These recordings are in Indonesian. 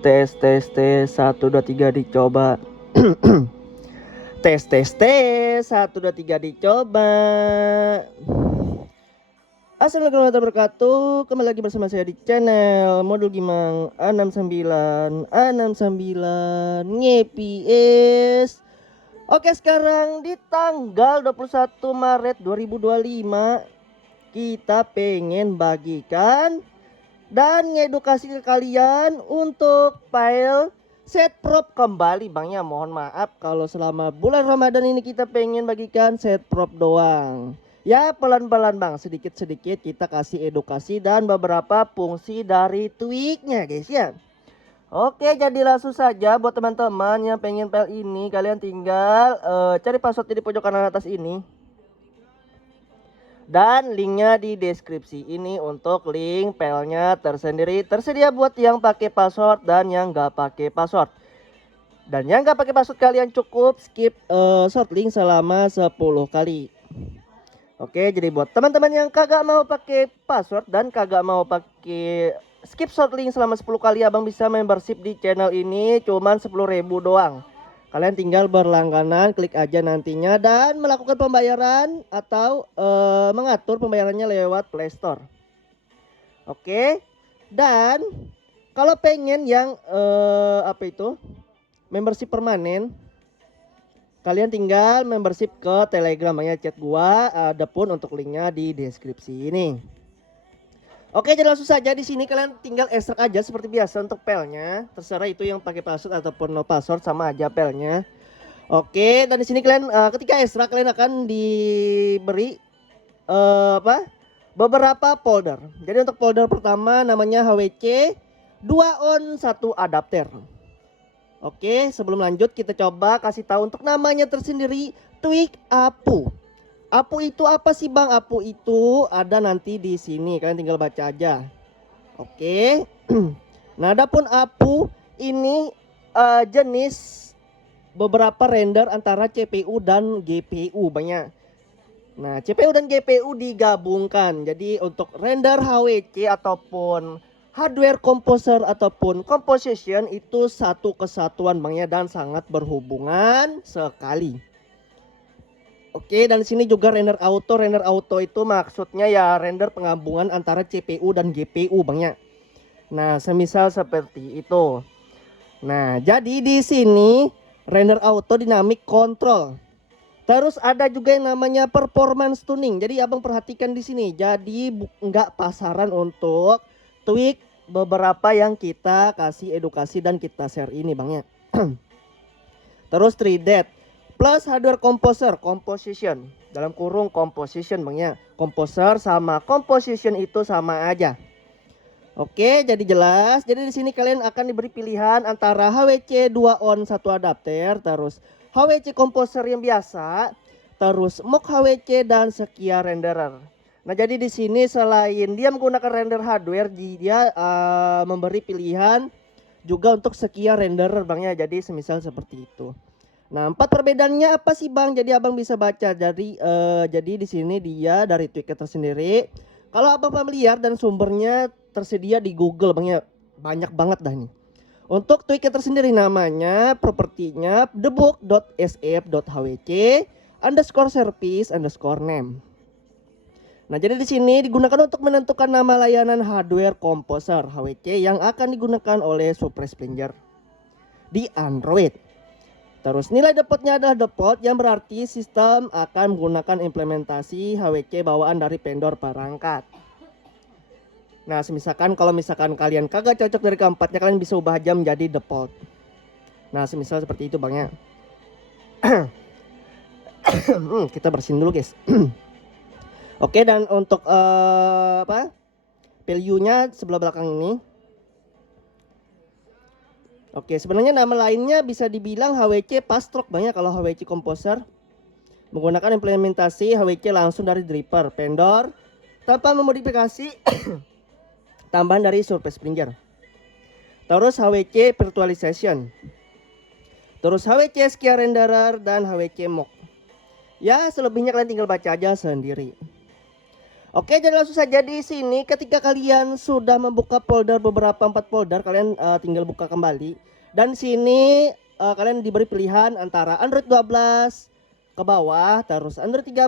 Tes tes tes 1 2 3 dicoba. Tes tes tes 1 2 3 dicoba. Assalamualaikum warahmatullahi wabarakatuh. Kembali lagi bersama saya di channel Modul Gimang A69 ngepies. Oke, sekarang di tanggal 21 Maret 2025 kita pengen bagikan dan ngedukasi ke kalian untuk file set prop kembali Bang ya. Mohon maaf kalau selama bulan Ramadan ini kita pengen bagikan set prop doang. Ya pelan-pelan Bang, sedikit-sedikit kita kasih edukasi dan beberapa fungsi dari tweaknya guys ya. Oke, jadi langsung saja buat teman-teman yang pengen file ini, kalian tinggal cari password di pojok kanan atas ini. Dan linknya di deskripsi ini untuk link filenya tersendiri. Tersedia buat yang pakai password dan yang nggak pakai password. Dan yang nggak pakai password kalian cukup skip short link selama 10 kali. Oke, jadi buat teman-teman yang kagak mau pakai password dan kagak mau pakai skip short link selama 10 kali, abang bisa membership di channel ini cuman 10.000 doang. Kalian tinggal berlangganan, klik aja nantinya dan melakukan pembayaran atau mengatur pembayarannya lewat Play Store. Oke. Dan kalau pengen yang membership permanen, kalian tinggal membership ke Telegram ya, chat gua, ada pun untuk linknya di deskripsi ini. Oke, jadi langsung saja di sini kalian tinggal ekstrak aja seperti biasa untuk filenya. Terserah itu yang pakai password ataupun no password sama aja filenya. Oke, dan di sini kalian ketika ekstrak kalian akan diberi beberapa folder. Jadi untuk folder pertama namanya HWC 2 on 1 adapter. Oke, sebelum lanjut kita coba kasih tahu untuk namanya tersendiri, tweak APU. APU itu apa sih Bang? APU itu ada nanti di sini, kalian tinggal baca aja. Oke. Nah, adapun APU ini jenis beberapa render antara CPU dan GPU banyak. Nah, CPU dan GPU digabungkan. Jadi untuk render HWC ataupun hardware composer ataupun composition itu satu kesatuan Bang ya, dan sangat berhubungan sekali. Oke, dan sini juga render auto. Render auto itu maksudnya ya render penggabungan antara CPU dan GPU Bang ya. Nah, semisal seperti itu. Nah, jadi di sini render auto dynamic control. Terus ada juga yang namanya performance tuning. Jadi abang perhatikan di sini. Jadi nggak pasaran untuk tweak beberapa yang kita kasih edukasi dan kita share ini Bang ya. Terus 3D plus hardware composer, composition, dalam kurung composition Bang ya. Composer sama composition itu sama aja. Oke, jadi jelas. Jadi di sini kalian akan diberi pilihan antara HWC 2 on 1 adapter, terus HWC composer yang biasa, terus mock HWC dan sekian renderer. Nah, jadi di sini selain dia menggunakan render hardware, dia memberi pilihan juga untuk sekian renderer Bang ya. Jadi semisal seperti itu. Nah, 4 perbedaannya apa sih Bang? Jadi abang bisa baca dari jadi di sini dia dari tweaker tersendiri. Kalau abang familiar dan sumbernya tersedia di Google Bang ya, banyak banget dah nih. Untuk tweaker tersendiri namanya propertinya thebook.sf.hwc underscore service underscore name. Nah, jadi di sini digunakan untuk menentukan nama layanan hardware composer HWC yang akan digunakan oleh Surprise Springer di Android. Terus nilai defaultnya adalah default, yang berarti sistem akan menggunakan implementasi HWC bawaan dari vendor perangkat. Nah, kalau misalkan kalian kagak cocok dari keempatnya, kalian bisa ubah aja menjadi default. Nah, semisal seperti itu Bang ya. Kita bersihin dulu guys. Oke, dan untuk value-nya sebelah belakang ini. Oke, sebenarnya nama lainnya bisa dibilang HWC Pastrock Bang ya. Kalau HWC Composer menggunakan implementasi HWC langsung dari driver vendor tanpa memodifikasi tambahan dari Surface Springer. Terus HWC Virtualization. Terus HWC Sekian Renderer dan HWC Mock. Ya, selebihnya kalian tinggal baca aja sendiri. Oke, jadi langsung saja di sini ketika kalian sudah membuka folder beberapa 4 folder, kalian tinggal buka kembali. Dan sini kalian diberi pilihan antara Android 12 ke bawah, terus Android 13,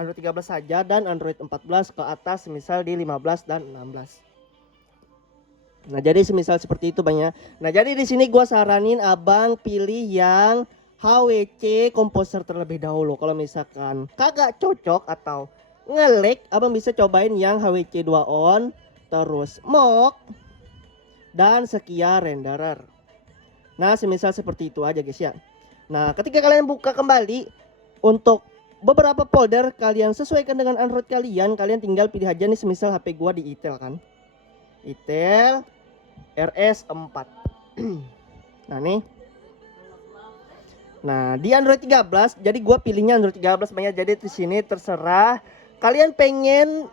Android 13 saja dan Android 14 ke atas, misal di 15 dan 16. Nah, jadi semisal seperti itu Bang ya. Nah, jadi di sini gua saranin Abang pilih yang HWC Composer terlebih dahulu. Kalau misalkan kagak cocok atau ngelag, Abang bisa cobain yang HWC 2 on, terus mock dan sekian renderer. Nah, semisal seperti itu aja guys ya. Nah, ketika kalian buka kembali untuk beberapa folder kalian sesuaikan dengan Android kalian, kalian tinggal pilih aja nih, semisal HP gua di Itel kan. Itel RS4. Nah nih. Nah, di Android 13, jadi gua pilihnya Android 13 banyak. Jadi di sini terserah kalian pengen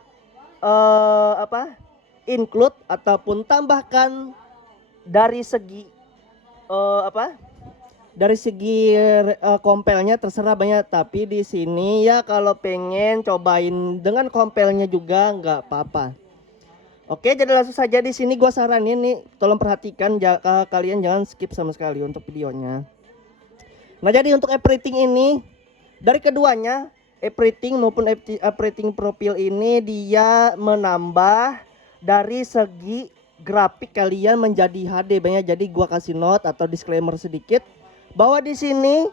include ataupun tambahkan dari segi dari segi kompelnya, terserah banyak. Tapi di sini ya kalau pengen cobain dengan kompelnya juga nggak apa-apa. Oke, jadi langsung saja di sini gua saranin nih, tolong perhatikan kalian jangan skip sama sekali untuk videonya. Nah, jadi untuk app rating ini dari keduanya, app rating maupun app rating profil ini dia menambah dari segi grafik kalian menjadi HD banyak. Jadi gua kasih note atau disclaimer sedikit bahwa di sini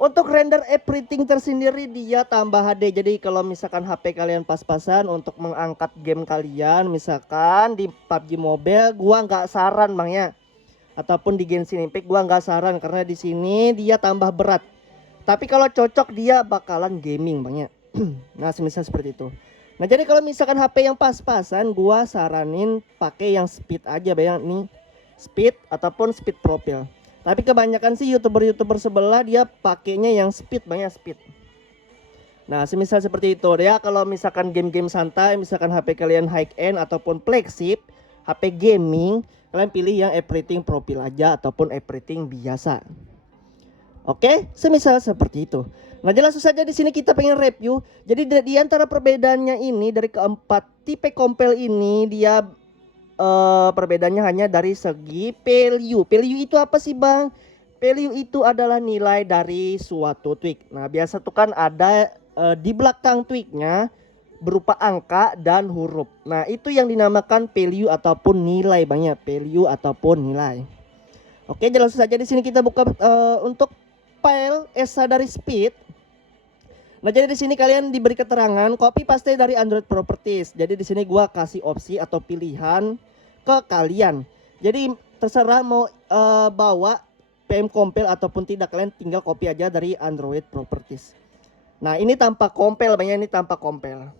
untuk render app rating tersendiri dia tambah HD. Jadi kalau misalkan HP kalian pas-pasan untuk mengangkat game kalian, misalkan di PUBG Mobile, gua nggak saran Bang ya. Ataupun di Genshin Impact gua nggak saran karena di sini dia tambah berat. Tapi kalau cocok dia bakalan gaming Bang ya. Nah, semisal seperti itu. Nah, jadi kalau misalkan HP yang pas-pasan, gua saranin pakai yang speed aja Bang nih. Speed ataupun speed profile. Tapi kebanyakan sih youtuber sebelah dia pakainya yang speed, banyak speed. Nah, semisal seperti itu ya. Kalau misalkan game-game santai, misalkan HP kalian high end ataupun flagship, HP gaming, kalian pilih yang app rating profile aja ataupun app rating biasa. Oke, semisal seperti itu. Nah, jelas saja di sini kita pengen review. Jadi di antara perbedaannya ini dari keempat tipe kompel ini dia perbedaannya hanya dari segi value. Value itu apa sih Bang? Value itu adalah nilai dari suatu tweak. Nah, biasa tuh kan ada di belakang tweaknya berupa angka dan huruf. Nah, itu yang dinamakan value ataupun nilai banyak. Value ataupun nilai. Oke, langsung saja di sini kita buka untuk file ESA dari speed. Nah, jadi di sini kalian diberi keterangan copy paste dari Android properties. Jadi di sini gua kasih opsi atau pilihan ke kalian. Jadi terserah mau bawa PM compile ataupun tidak, kalian tinggal copy aja dari Android properties. Nah, ini tanpa compile banyak, ini tanpa compile.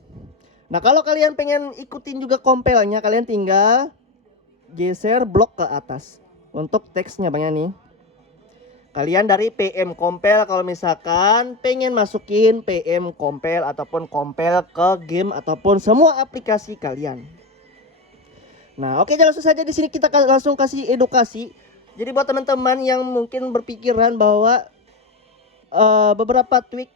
Nah, kalau kalian pengen ikutin juga compile-nya, kalian tinggal geser blok ke atas untuk teksnya banyak nih. Kalian dari PM compile kalau misalkan pengen masukin PM compile ataupun compile ke game ataupun semua aplikasi kalian. Nah, oke, langsung saja di sini kita langsung kasih edukasi. Jadi buat teman-teman yang mungkin berpikiran bahwa beberapa tweak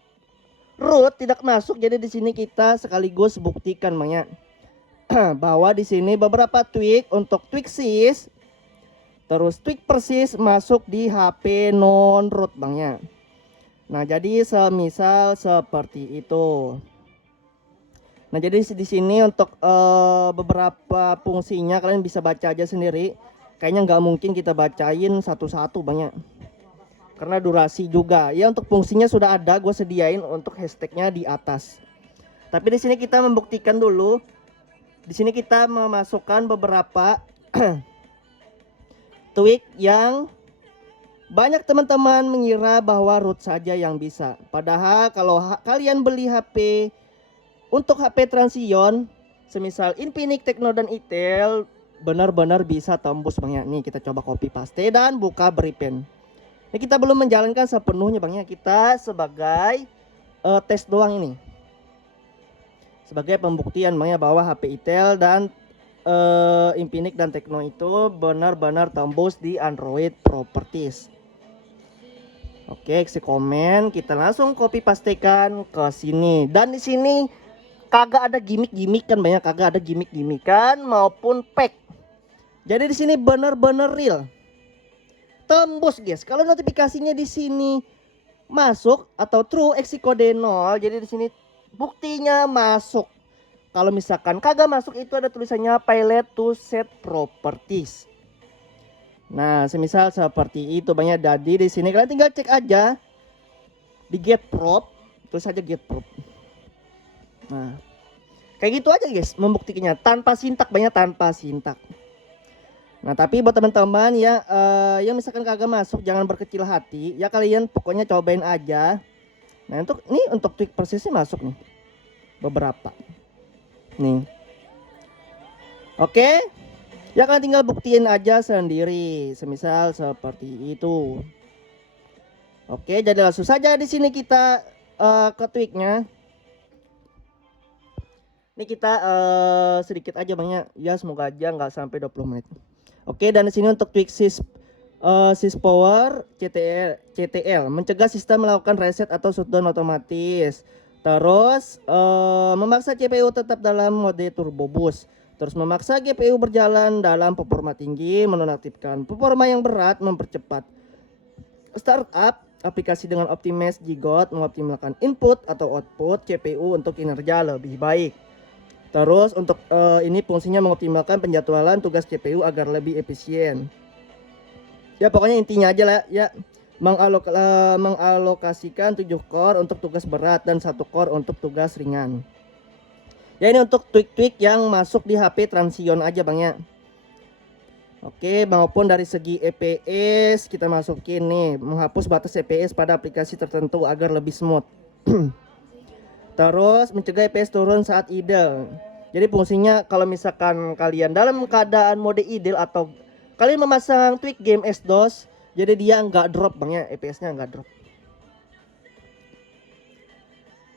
root tidak masuk, jadi di sini kita sekaligus buktikan banyak bahwa di sini beberapa tweak untuk tweak sys terus tweak persis masuk di HP non root Bangnya. Nah, jadi semisal seperti itu. Nah, jadi di sini untuk beberapa fungsinya kalian bisa baca aja sendiri. Kayaknya nggak mungkin kita bacain satu-satu banyak, karena durasi juga. Ya, untuk fungsinya sudah ada, gue sediain untuk hashtagnya di atas. Tapi di sini kita membuktikan dulu. Di sini kita memasukkan beberapa tweak yang banyak teman-teman mengira bahwa root saja yang bisa. Padahal kalau kalian beli HP untuk HP Transion, semisal Infinix, Tecno dan Itel, benar-benar bisa tembus Bang ya. Nih kita coba copy paste dan buka Bripen. Ini kita belum menjalankan sepenuhnya Bang ya. Kita sebagai tes doang ini. Sebagai pembuktian Bang ya bahwa HP Itel dan Infinix dan Tecno itu benar-benar tembus di Android properties. Oke, isi komen, kita langsung copy pastekan ke sini. Dan di sini kagak ada gimmick-gimmick kan, banyak kagak ada gimmick-gimmickan maupun pack. Jadi di sini bener-bener real. Tembus guys. Kalau notifikasinya di sini masuk atau true eksi kode 0, jadi di sini buktinya masuk. Kalau misalkan kagak masuk itu ada tulisannya failed to set properties. Nah, semisal seperti itu banyak. Jadi di sini kalian tinggal cek aja di get prop, terus aja get prop. Nah, kayak gitu aja guys membuktikannya tanpa sintak, banyak tanpa sintak. Nah, tapi buat teman-teman ya yang misalkan kagak masuk jangan berkecil hati. Ya kalian pokoknya cobain aja. Nah, untuk tweak persisnya masuk nih. Beberapa. Nih. Oke. Ya kalian tinggal buktiin aja sendiri. Semisal seperti itu. Oke, jadi langsung saja di sini kita ke tweaknya. Ini kita sedikit aja banyak. Ya semoga aja nggak sampai 20 menit. Oke, dan di sini untuk tweak syspower CTL mencegah sistem melakukan reset atau shutdown otomatis. Terus memaksa CPU tetap dalam mode turbo boost. Terus memaksa GPU berjalan dalam performa tinggi, menonaktifkan performa yang berat, mempercepat startup aplikasi dengan optimize Gigot, mengoptimalkan input atau output CPU untuk kinerja lebih baik. Terus untuk ini fungsinya mengoptimalkan penjadwalan tugas CPU agar lebih efisien. Ya pokoknya intinya aja lah ya, mengalokasikan 7 core untuk tugas berat dan 1 core untuk tugas ringan. Ya ini untuk tweak-tweak yang masuk di HP Transion aja Bang ya. Oke, maupun dari segi EPS kita masukin nih, menghapus batas EPS pada aplikasi tertentu agar lebih smooth. Terus mencegah EPS turun saat idle. Jadi fungsinya kalau misalkan kalian dalam keadaan mode idle atau kalian memasang tweak game S-DOS, jadi dia nggak drop Bang ya, EPS-nya nggak drop.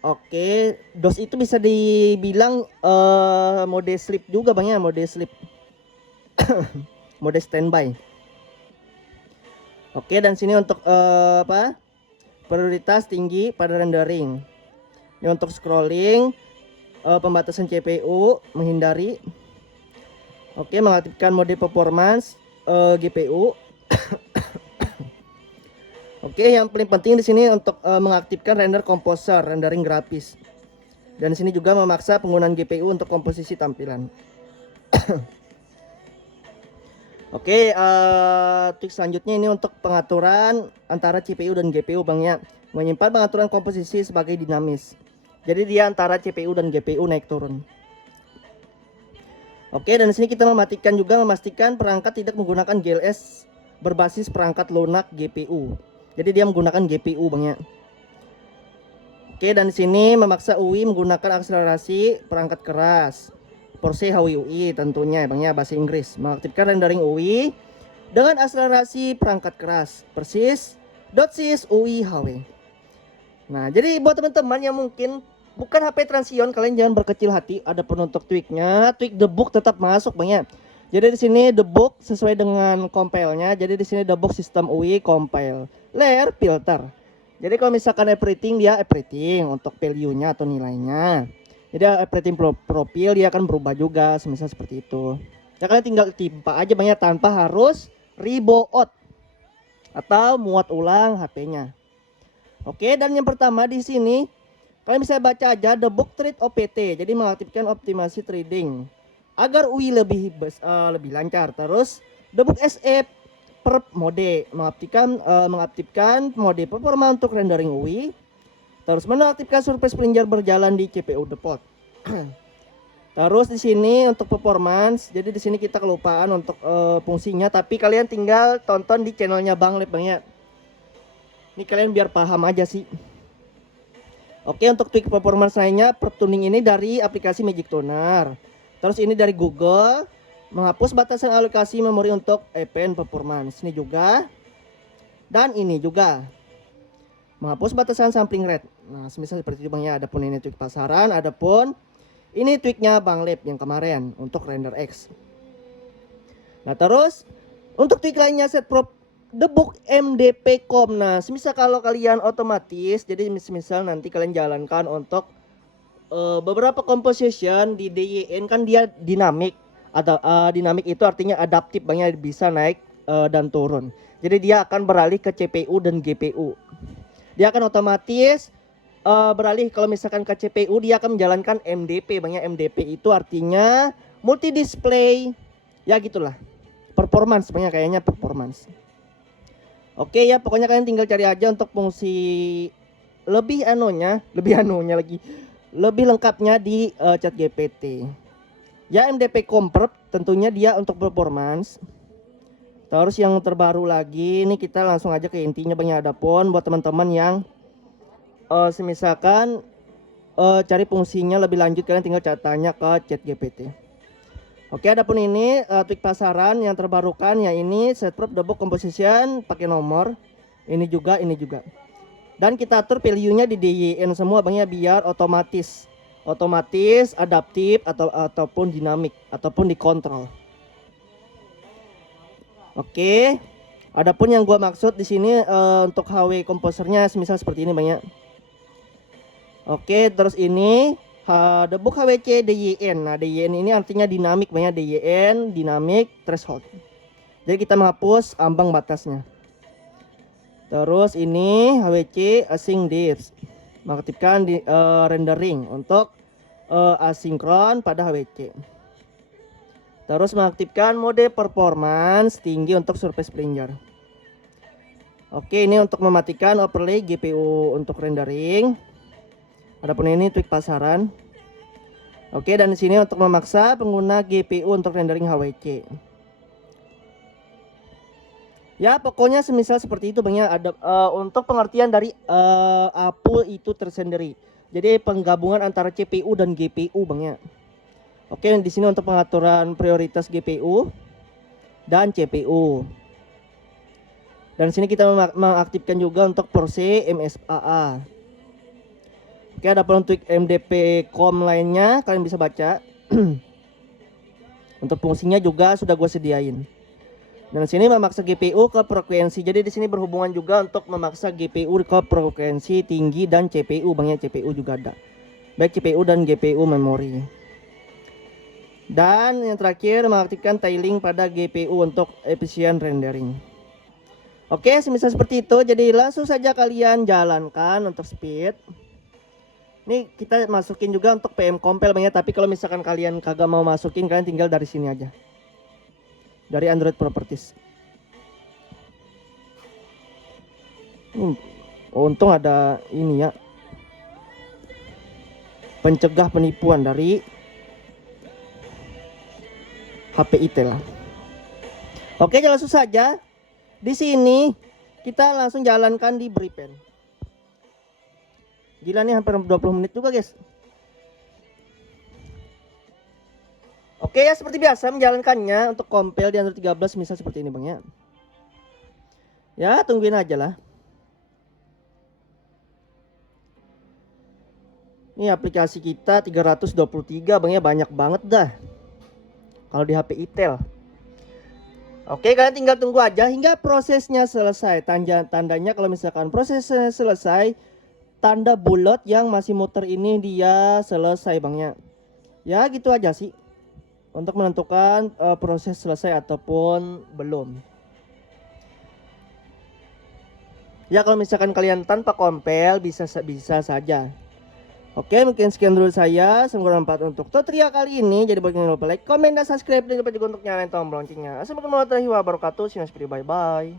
Oke, DOS itu bisa dibilang mode sleep juga Bang ya, mode sleep. Mode standby. Oke, dan sini untuk prioritas tinggi pada rendering. Ini untuk scrolling, pembatasan CPU, menghindari. Oke, mengaktifkan mode performance GPU. Oke, yang paling penting di sini untuk mengaktifkan render composer, rendering grafis. Dan di sini juga memaksa penggunaan GPU untuk komposisi tampilan. Oke, trik selanjutnya ini untuk pengaturan antara CPU dan GPU Bang ya. Menyimpan pengaturan komposisi sebagai dinamis. Jadi dia antara CPU dan GPU naik turun. Oke, dan di sini kita memastikan perangkat tidak menggunakan GLS berbasis perangkat lunak GPU. Jadi dia menggunakan GPU Bang ya. Oke, dan di sini memaksa UI menggunakan akselerasi perangkat keras. Porsche HWUI tentunya Bang ya, bahasa Inggris. Mengaktifkan rendering UI dengan akselerasi perangkat keras. Persis .sys UI HW. Nah, jadi buat teman-teman yang mungkin bukan HP Transion, kalian jangan berkecil hati. Ada untuk tweaknya, tweak debug tetap masuk Bang ya. Jadi di sini debug sesuai dengan compile-nya. Jadi di sini debug sistem UI compile layer filter. Jadi kalau misalkan everything, dia everything untuk value-nya atau nilainya. Jadi everything profil dia akan berubah juga, semisal seperti itu. Ya kalian tinggal timpa aja Bang ya, tanpa harus reboot atau muat ulang HP-nya. Oke, dan yang pertama di sini kalian bisa baca aja debug thread OPT. Jadi mengaktifkan optimasi threading agar UI lebih lancar. Terus debug SE per mode, mengaktifkan mode performa untuk rendering UI. Terus menaktifkan surface flinger berjalan di CPU default. Terus di sini untuk performance, jadi di sini kita kelupaan untuk fungsinya, tapi kalian tinggal tonton di channelnya Bang Lep Bang ya. Ini kalian biar paham aja sih. Oke, untuk tweak performance lainnya, perf tuning ini dari aplikasi Magic Tuner. Terus ini dari Google, menghapus batasan alokasi memori untuk event performance. Ini juga. Dan ini juga. Menghapus batasan sampling rate. Nah, semisal seperti itu Bang ya. Adapun ini tweak pasaran, adapun ini tweaknya Bang Lep yang kemarin untuk render X. Nah, terus untuk tweak lainnya set prop debug MDP.com. Nah, semisal kalau kalian otomatis, jadi semisal nanti kalian jalankan untuk beberapa composition di DYN kan dia dinamik, atau dinamik itu artinya adaptif, banyak bisa naik dan turun. Jadi dia akan beralih ke CPU dan GPU. Dia akan otomatis beralih kalau misalkan ke CPU, dia akan menjalankan MDP. Banyak MDP itu artinya multi display. Ya gitulah. Performance, banyak kayaknya performance. Oke ya, pokoknya kalian tinggal cari aja untuk fungsi lebih anunya lagi. Lebih lengkapnya di ChatGPT. Ya, MDP Convert tentunya dia untuk performance. Terus yang terbaru lagi, ini kita langsung aja ke intinya banyak. Ada pun buat teman-teman yang semisalkan cari fungsinya lebih lanjut, kalian tinggal tanya ke ChatGPT. Oke, adapun ini tweak pasaran yang terbarukan ya, ini set prop debug composition pakai nomor. Ini juga. Dan kita atur value-nya di DYN semua banyak biar otomatis, adaptif ataupun dinamik ataupun dikontrol. Oke. Adapun yang gua maksud di sini untuk HW komposernya semisal seperti ini banyak. Oke, terus ini debug HWC DYN. Nah, DYN ini artinya dinamik, banyak DYN dynamic threshold. Jadi kita menghapus ambang batasnya. Terus ini HWC async diffs, mengaktifkan di rendering untuk asinkron pada HWC. Terus mengaktifkan mode performance tinggi untuk surface flanger. Oke, ini untuk mematikan overlay GPU untuk rendering. Adapun ini tweak pasaran. Oke, dan di sini untuk memaksa pengguna GPU untuk rendering HWC. Ya, pokoknya semisal seperti itu banyak. Ada untuk pengertian dari APU itu tersendiri. Jadi penggabungan antara CPU dan GPU banyak. Oke, di sini untuk pengaturan prioritas GPU dan CPU. Dan sini kita mengaktifkan juga untuk Force MSAA. Oke, ada tweak MDP COM lainnya, kalian bisa baca. Untuk fungsinya juga sudah gue sediain. Dan sini memaksa GPU ke frekuensi. Jadi di sini berhubungan juga untuk memaksa GPU ke frekuensi tinggi dan CPU, banyak CPU juga ada. Baik CPU dan GPU memori. Dan yang terakhir mengaktifkan tiling pada GPU untuk efisien rendering. Oke, semisal seperti itu. Jadi langsung saja kalian jalankan untuk speed. Ini kita masukin juga untuk PM compile banyak, tapi kalau misalkan kalian kagak mau masukin, kalian tinggal dari sini aja. Dari Android Properties. Untung ada ini ya. Pencegah penipuan dari HP IT lah. Oke, langsung saja. Di sini kita langsung jalankan di Bripen. Gila nih, hampir 20 menit juga guys. Oke ya, seperti biasa menjalankannya untuk compile di Android 13 misal seperti ini bang ya. Ya, tungguin aja lah. Ini aplikasi kita 323 bang ya, banyak banget dah. Kalau di HP Intel. Oke, kalian tinggal tunggu aja hingga prosesnya selesai. Tandanya kalau misalkan prosesnya selesai, tanda bulat yang masih muter ini dia selesai bang ya. Ya gitu aja sih untuk menentukan proses selesai ataupun belum. Ya kalau misalkan kalian tanpa compile bisa saja. Oke, mungkin sekian dulu saya. Semoga bermanfaat untuk tutorial kali ini. Jadi bagi yang lupa like, komen, dan subscribe, dan lupa juga untuk nyalain tombol loncengnya. Assalamualaikum warahmatullahi wabarakatuh. See you next video. Bye bye.